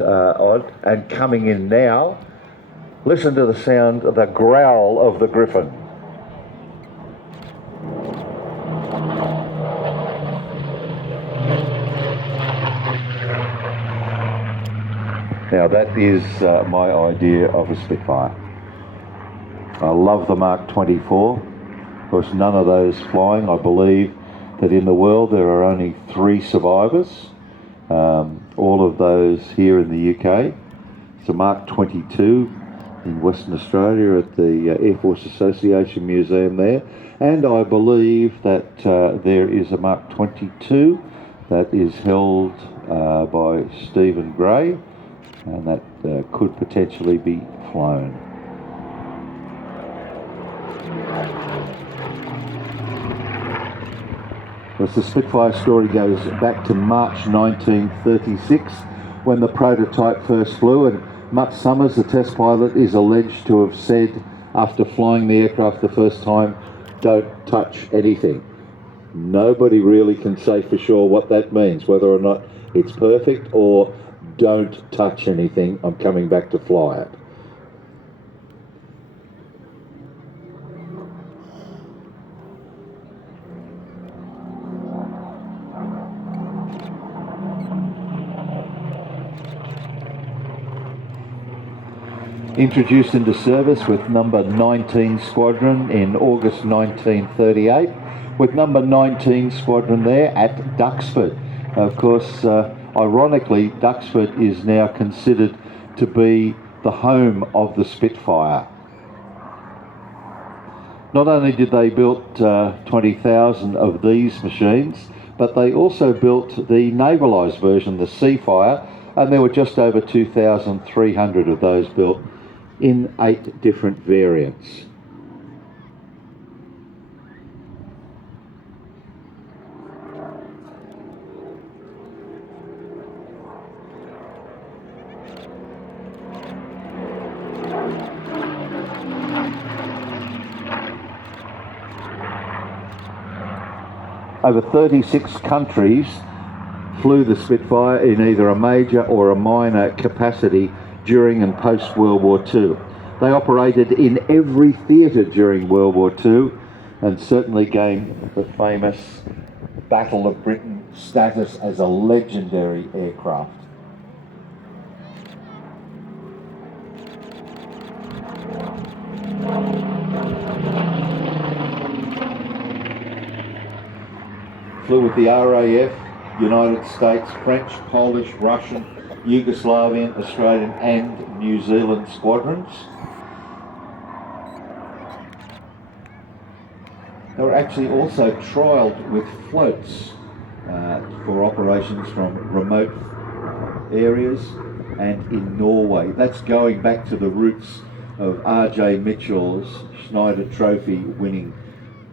odd. And coming in now, listen to the sound, the growl of the Griffon. Now that is my idea of a Spitfire. I love the Mark 24. Of course, none of those flying. I believe that in the world there are only 3 survivors. All of those here in the UK. It's a Mark 22 in Western Australia at the Air Force Association Museum there. And I believe that there is a Mark 22 that is held by Stephen Gray, and that could potentially be flown. As the Spitfire story goes back to March 1936, when the prototype first flew, and Mutt Summers, the test pilot, is alleged to have said after flying the aircraft the first time, "Don't touch anything." Nobody really can say for sure what that means, whether or not it's perfect or don't touch anything, I'm coming back to fly it. Introduced into service with number 19 Squadron in August 1938, with number 19 Squadron there at Duxford. Of course, ironically, Duxford is now considered to be the home of the Spitfire. Not only did they build 20,000 of these machines, but they also built the navalised version, the Seafire, and there were just over 2,300 of those built in 8 different variants. Over 36 countries flew the Spitfire in either a major or a minor capacity during and post World War II. They operated in every theatre during World War II and certainly gained the famous Battle of Britain status as a legendary aircraft. Flew with the RAF, United States, French, Polish, Russian, Yugoslavian, Australian and New Zealand squadrons. They were actually also trialled with floats for operations from remote areas and in Norway. That's going back to the roots of R.J. Mitchell's Schneider Trophy winning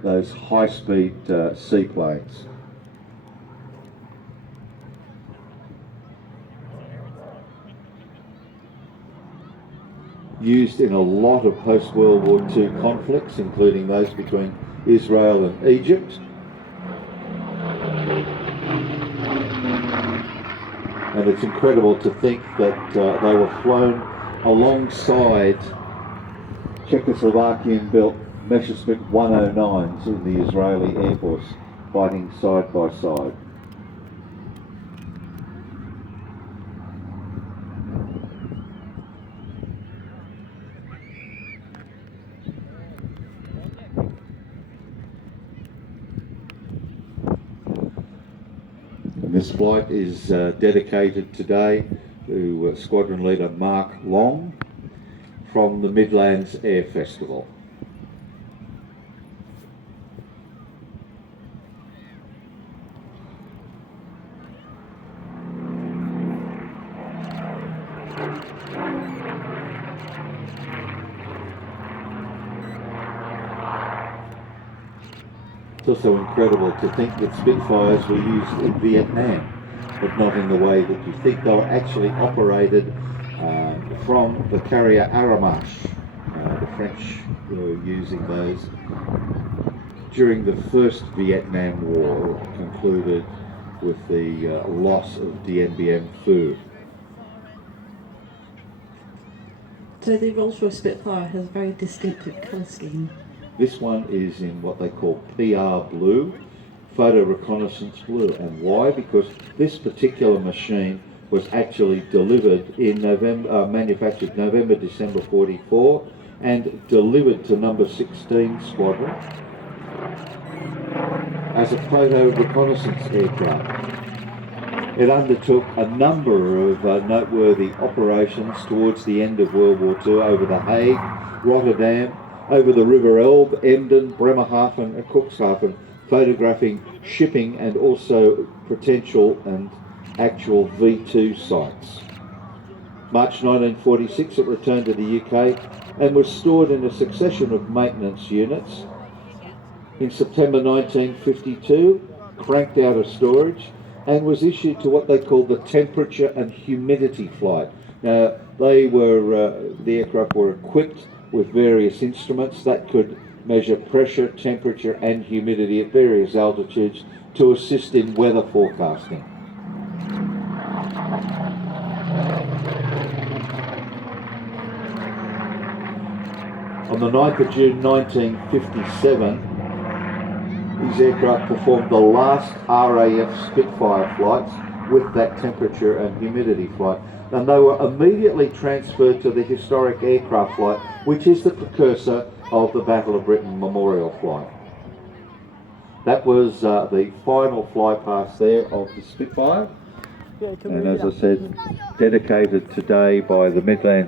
those high-speed seaplanes. Used in a lot of post-World War II conflicts, including those between Israel and Egypt. And it's incredible to think that they were flown alongside Czechoslovakian-built Messerschmitt 109s in the Israeli Air Force, fighting side by side. This flight is dedicated today to Squadron Leader Mark Long from the Midlands Air Festival. It's also incredible to think that Spitfires were used in Vietnam, but not in the way that you think. They were actually operated from the carrier Aramache. The French were using those during the first Vietnam War, concluded with the loss of Dien Bien Phu. So the Rolls-Royce Spitfire has a very distinctive colour scheme. This one is in what they call PR blue, photo reconnaissance blue. And why? Because this particular machine was actually delivered in November, manufactured November, December 44, and delivered to number 16 Squadron as a photo reconnaissance aircraft. It undertook a number of noteworthy operations towards the end of World War II over The Hague, Rotterdam, over the River Elbe, Emden, Bremerhaven and Cuxhaven, photographing shipping and also potential and actual V2 sites. March 1946 it returned to the UK and was stored in a succession of maintenance units. In September 1952, cranked out of storage and was issued to what they called the temperature and humidity flight. Now, the aircraft were equipped with various instruments that could measure pressure, temperature and humidity at various altitudes to assist in weather forecasting. On the 9th of June 1957, these aircraft performed the last RAF Spitfire flights with that temperature and humidity flight, and they were immediately transferred to the historic aircraft flight, which is the precursor of the Battle of Britain Memorial flight. That was the final flypast there of the Spitfire, and as I said, dedicated today by the Midland